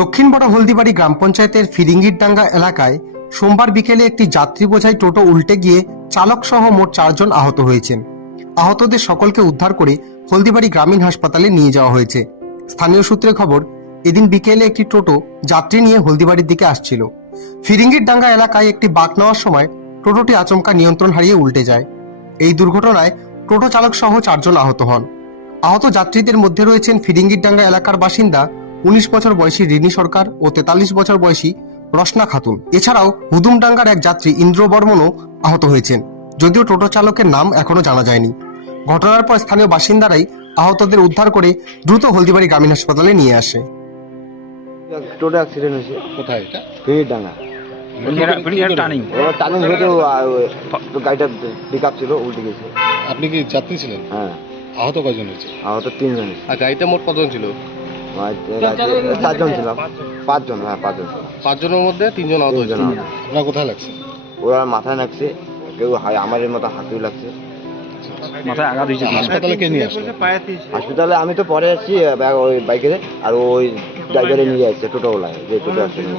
দক্ষিণ বড় হলদিবাড়ি গ্রাম পঞ্চায়েতের ফিরিঙ্গিরডাঙ্গা এলাকায় সোমবার বিকেলে একটি যাত্রী বোঝাই টোটো উল্টে গিয়ে চালক সহ মোট চারজন আহত হয়েছেন। আহতদের সকলকে উদ্ধার করে হলদিবাড়ি গ্রামীণ হাসপাতালে নিয়ে যাওয়া হয়েছে। স্থানীয় সূত্রে খবর, এদিন বিকেলে একটি টোটো যাত্রী নিয়ে হলদিবাড়ির দিকে আসছিল। ফিরিঙ্গিরডাঙ্গা এলাকায় একটি বাঁক নেওয়ার সময় টোটোটি আচমকা নিয়ন্ত্রণ হারিয়ে উল্টে যায়। এই দুর্ঘটনায় টোটো চালক সহ চারজন আহত হন। আহত যাত্রীদের মধ্যে রয়েছেন ফিরিঙ্গিরডাঙ্গা এলাকার বাসিন্দা উনিশ বছর বয়সী রিনি সরকার ও তেতাল্লিশ বছর বয়সী রসনা খাতুন। এছাড়াও হুদুমডাঙ্গার এক যাত্রী ইন্দ্র বর্মনও আহত হয়েছেন। যদিও টোটো চালকের নাম এখনও জানা যায়নি। ঘটনার পর স্থানীয় বাসিন্দারাই আহতদের উদ্ধার করে দ্রুত হলদিবাড়ি গ্রামীণ হাসপাতালে নিয়ে আসে। টোটো অ্যাক্সিডেন্ট হয়েছে। কোথায় এটা? ফিরির টার্নিং এবার টার্নিং হয়ে তো আহ, ওই তো গাড়িটা পিক আপ ছিল উল্টে গেছে। আপনি কি যাত্রী ছিলেন? হ্যাঁ। আহত কয়জন হয়েছে? আহত তিনজন আর গাড়িতে মোট কতজন ছিল? চারজন ছিলাম। পাঁচজন হ্যাঁ পাঁচজন ছিলাম। পাঁচজনের মধ্যে তিনজন আহত হয়েছে। আপনার কোথায় লাগছে? ওরা মাথায় লাগছে কেউ হাই- আমাদের মতো হাতেও লাগছে। মাথায় আঘাত হয়েছে। হাসপাতালে কে নিয়ে আসলো? হাসপাতালে আমি তো পরে আসছি ওই বাইকে আর ওই ড্রাইভারে নিয়ে আসছে টোটোওয়ালায় যে টোটো অ্যাক্সিডেন্ট